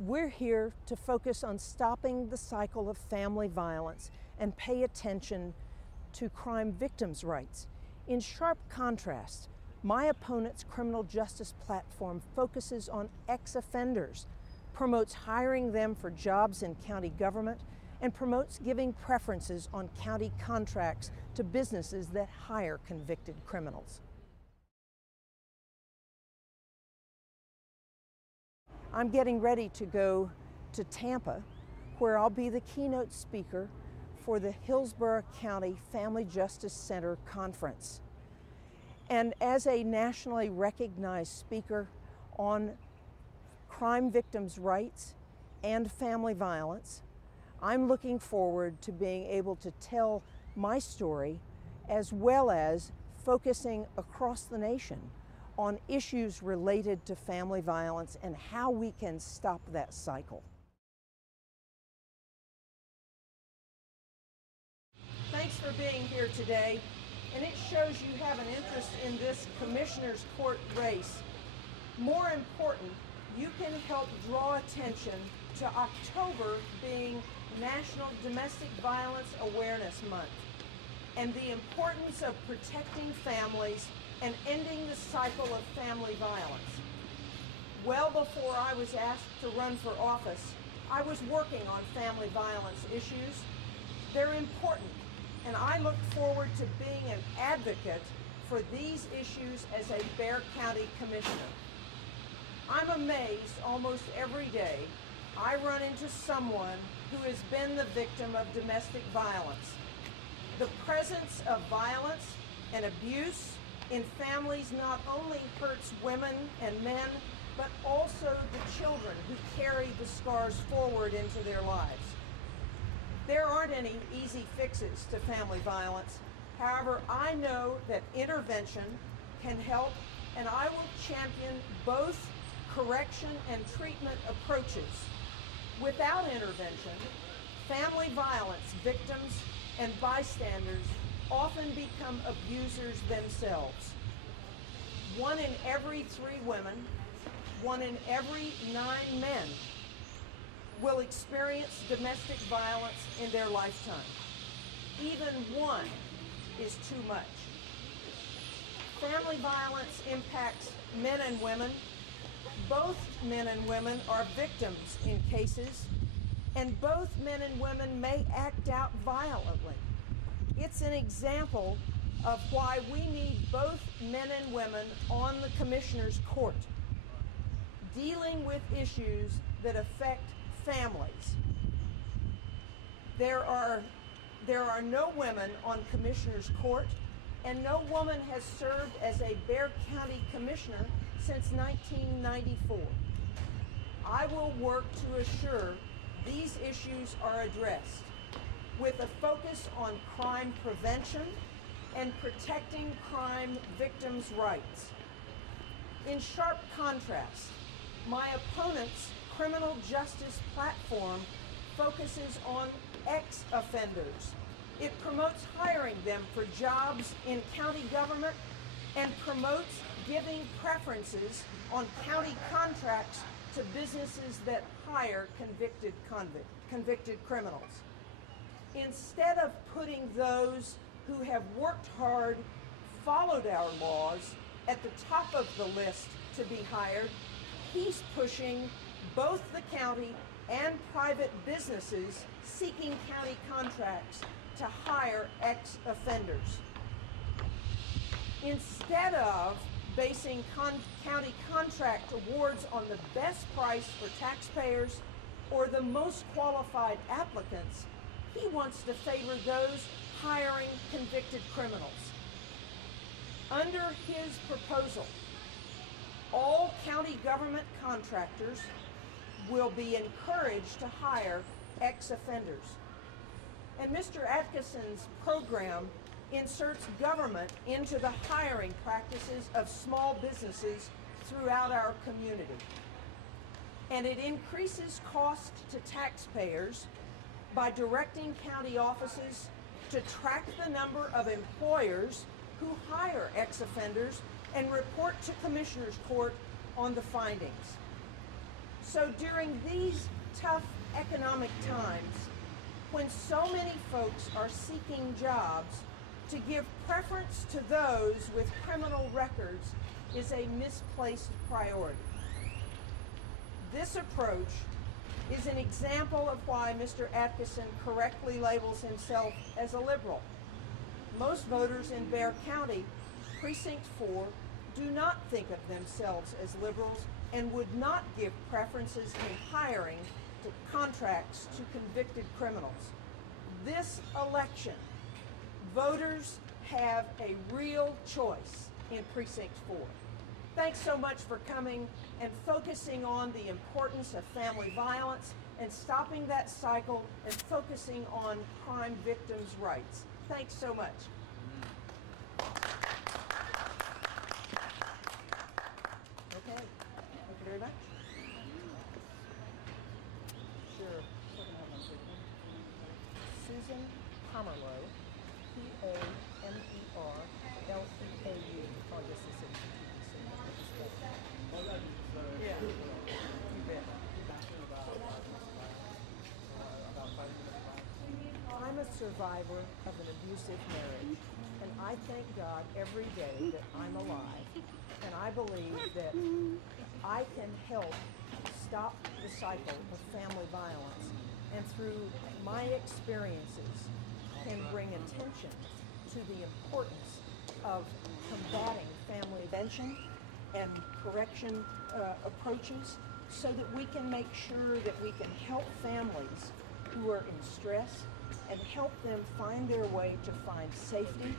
We're here to focus on stopping the cycle of family violence and pay attention to crime victims' rights. In sharp contrast, my opponent's criminal justice platform focuses on ex-offenders, promotes hiring them for jobs in county government, and promotes giving preferences on county contracts to businesses that hire convicted criminals. I'm getting ready to go to Tampa, where I'll be the keynote speaker for the Hillsborough County Family Justice Center Conference. And as a nationally recognized speaker on crime victims' rights and family violence, I'm looking forward to being able to tell my story, as well as focusing across the nation on issues related to family violence and how we can stop that cycle. Thanks for being here today, and it shows you have an interest in this Commissioner's Court race. More important, you can help draw attention to October being National Domestic Violence Awareness Month and the importance of protecting families and ending the cycle of family violence. Well before I was asked to run for office, I was working on family violence issues. They're important, and I look forward to being an advocate for these issues as a Bexar County Commissioner. I'm amazed almost every day I run into someone who has been the victim of domestic violence. The presence of violence and abuse in families not only hurts women and men, but also the children who carry the scars forward into their lives. There aren't any easy fixes to family violence. However, I know that intervention can help, and I will champion both correction and treatment approaches. Without intervention, family violence victims and bystanders often become abusers themselves. 1 in every 3 women, 1 in every 9 men will experience domestic violence in their lifetime. Even 1 is too much. Family violence impacts men and women. Both men and women are victims in cases, and both men and women may act out violently. It's an example of why we need both men and women on the Commissioner's Court, dealing with issues that affect families. There are no women on Commissioner's Court, and no woman has served as a Bexar County Commissioner since 1994. I will work to assure these issues are addressed with a focus on crime prevention and protecting crime victims' rights. In sharp contrast, my opponent's criminal justice platform focuses on ex-offenders. It promotes hiring them for jobs in county government and promotes giving preferences on county contracts to businesses that hire convicted criminals. Instead of putting those who have worked hard, followed our laws, at the top of the list to be hired, he's pushing both the county and private businesses seeking county contracts to hire ex-offenders. Instead of basing county contract awards on the best price for taxpayers or the most qualified applicants, he wants to favor those hiring convicted criminals. Under his proposal, all county government contractors will be encouraged to hire ex-offenders. And Mr. Atkinson's program inserts government into the hiring practices of small businesses throughout our community. And it increases cost to taxpayers by directing county offices to track the number of employers who hire ex-offenders and report to Commissioner's Court on the findings. So during these tough economic times, when so many folks are seeking jobs, to give preference to those with criminal records is a misplaced priority. This approach is an example of why Mr. Atkinson correctly labels himself as a liberal. Most voters in Bexar County, Precinct 4, do not think of themselves as liberals and would not give preferences in hiring to contracts to convicted criminals. This election, voters have a real choice in Precinct 4. Thanks so much for coming and focusing on the importance of family violence and stopping that cycle and focusing on crime victims' rights. Thanks so much. Okay, thank you very much. Sure. Susan Pamerleau, Pamerleau, on just the city. Yeah. You bet. I'm a survivor of an abusive marriage, and I thank God every day that I'm alive, and I believe that I can help stop the cycle of family violence, and through my experiences can bring attention to the importance of combating family prevention and correction approaches so that we can make sure that we can help families who are in stress and help them find their way to find safety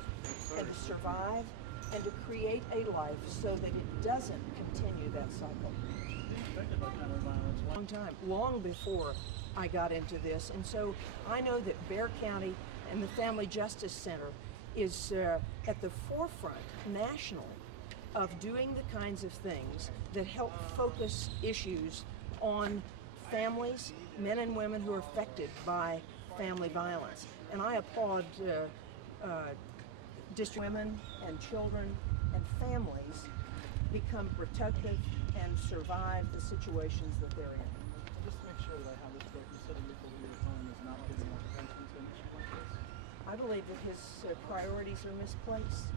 and to survive and to create a life so that it doesn't continue that cycle. Long time, long before I got into this, and so I know that Bexar County and the Family Justice Center is at the forefront nationally of doing the kinds of things that help focus issues on families, men and women who are affected by family violence. And I applaud district women and children and families become protective and survive the situations that they're in. Just to make sure that I have this correct, you said that you believe your phone is not getting enough attention to an issue like this? I believe that his priorities are misplaced.